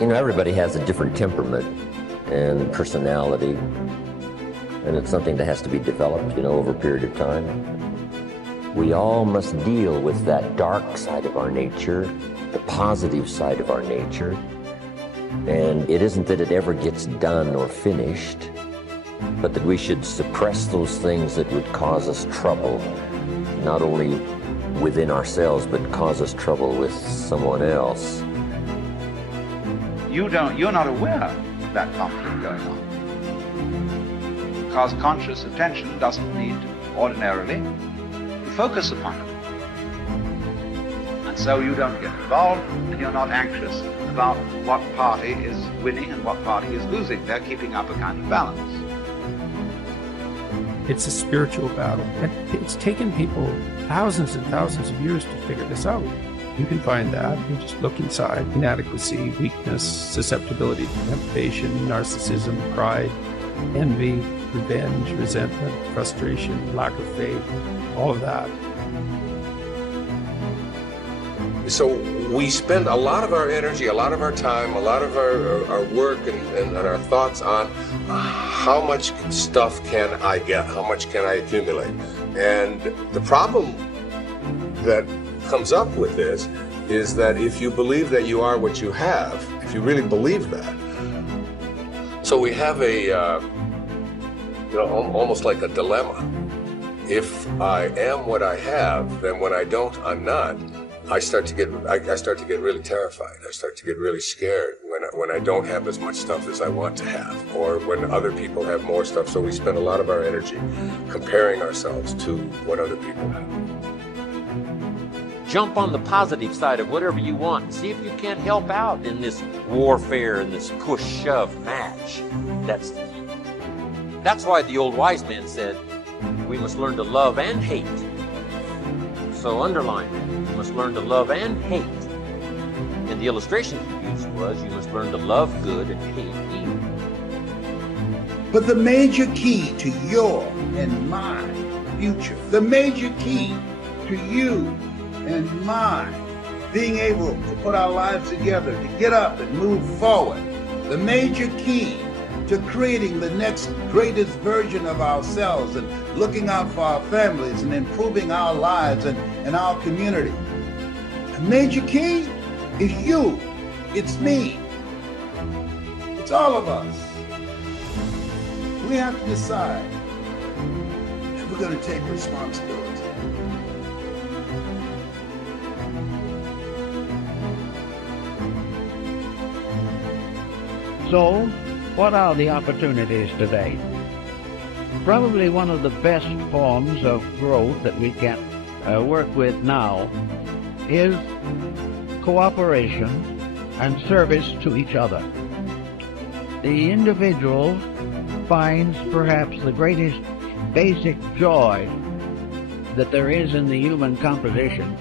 You know, everybody has a different temperament and personality, and it's something that has to be developed, you know, over a period of time. We all must deal with that dark side of our nature, the positive side of our nature, and it isn't that it ever gets done or finished, but that we should suppress those things that would cause us trouble, not only within ourselves, but cause us trouble with someone else. You're not aware of that conflict going on, because conscious attention doesn't need ordinarily to focus upon it. And so you don't get involved, and you're not anxious about what party is winning and what party is losing. They're keeping up a kind of balance. It's a spiritual battle. It's taken people thousands and thousands of years to figure this out. You can find that. You just look inside. Inadequacy, weakness, susceptibility to temptation, narcissism, pride, envy, revenge, resentment, frustration, lack of faith, all of that. So we spend a lot of our energy, a lot of our time, a lot of our work and our thoughts on how much stuff can I get, how much can I accumulate. And the problem that comes up with this is that if you believe that you are what you have, if you really believe that, so we have a, you know, almost like a dilemma. If I am what I have, then when I don't, I'm not. I start to get really terrified. I start to get really scared when I don't have as much stuff as I want to have, or when other people have more stuff. So we spend a lot of our energy comparing ourselves to what other people have. Jump on the positive side of whatever you want and see if you can't help out in this warfare and this push-shove match. That's why the old wise man said we must learn to love and hate. So underline that. You must learn to love and hate. And the illustration he used was you must learn to love good and hate evil. But the major key to your and my future, the major key to you and mine being able to put our lives together, to get up and move forward, the major key to creating the next greatest version of ourselves and looking out for our families and improving our lives and our community. The major key is you. It's me. It's all of us. We have to decide if we're going to take responsibility. So, what are the opportunities today? Probably one of the best forms of growth that we can work with now is cooperation and service to each other. The individual finds perhaps the greatest basic joy that there is in the human composition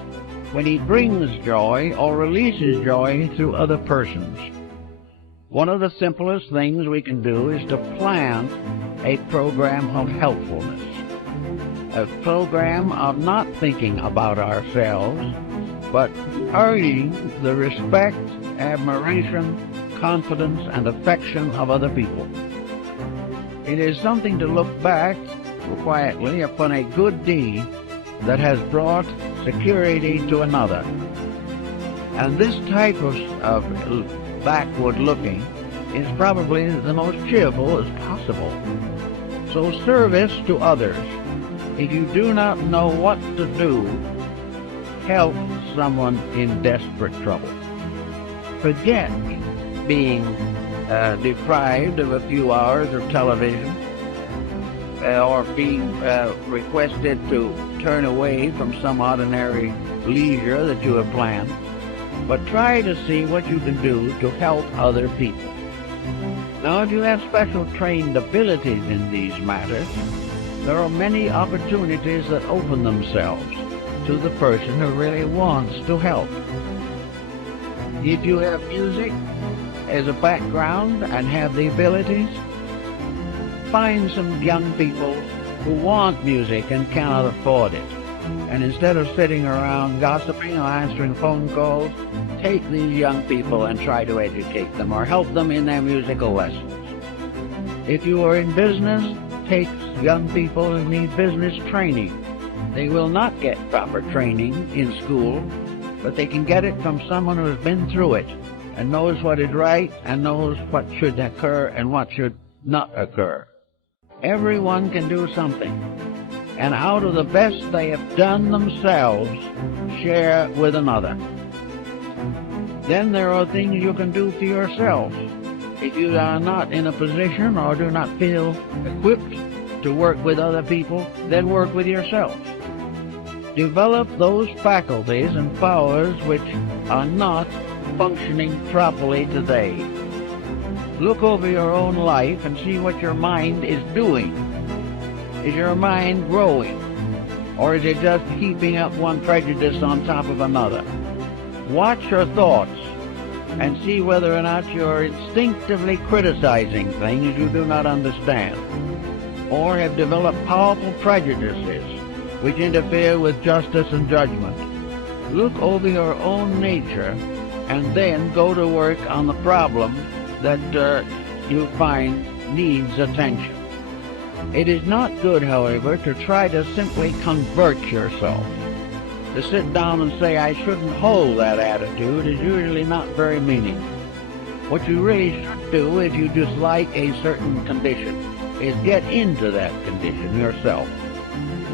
when he brings joy or releases joy through other persons. One of the simplest things we can do is to plan a program of helpfulness, a program of not thinking about ourselves, but earning the respect, admiration, confidence, and affection of other people. It is something to look back quietly upon a good deed that has brought security to another. And this type of backward looking is probably the most cheerful as possible. So service to others. If you do not know what to do, help someone in desperate trouble. Forget being deprived of a few hours of television or being requested to turn away from some ordinary leisure that you have planned. But try to see what you can do to help other people. Now, if you have special trained abilities in these matters, there are many opportunities that open themselves to the person who really wants to help. If you have music as a background and have the abilities, find some young people who want music and cannot afford it. And instead of sitting around gossiping or answering phone calls, take these young people and try to educate them or help them in their musical lessons. If you are in business, take young people who need business training. They will not get proper training in school, but they can get it from someone who has been through it and knows what is right and knows what should occur and what should not occur. Everyone can do something, and out of the best they have done themselves, share with another. Then there are things you can do for yourself. If you are not in a position or do not feel equipped to work with other people, then work with yourself. Develop those faculties and powers which are not functioning properly today. Look over your own life and see what your mind is doing. Is your mind growing? Or is it just heaping up one prejudice on top of another? Watch your thoughts and see whether or not you're instinctively criticizing things you do not understand, or have developed powerful prejudices which interfere with justice and judgment. Look over your own nature and then go to work on the problem that you find needs attention. It is not good, however, to try to simply convert yourself. To sit down and say, I shouldn't hold that attitude, is usually not very meaningful. What you really should do if you dislike a certain condition is get into that condition yourself.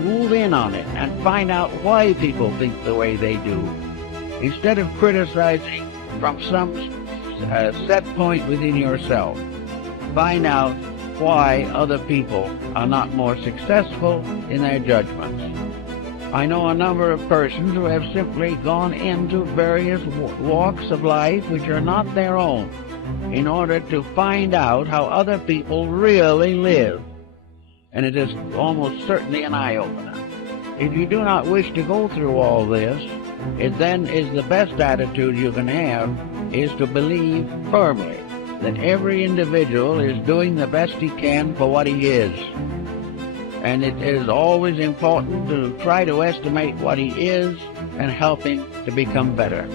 Move in on it and find out why people think the way they do. Instead of criticizing from some set point within yourself, find out why other people are not more successful in their judgments. I know a number of persons who have simply gone into various walks of life which are not their own in order to find out how other people really live. And it is almost certainly an eye-opener. If you do not wish to go through all this, it then is the best attitude you can have is to believe firmly that every individual is doing the best he can for what he is. And it is always important to try to estimate what he is and help him to become better.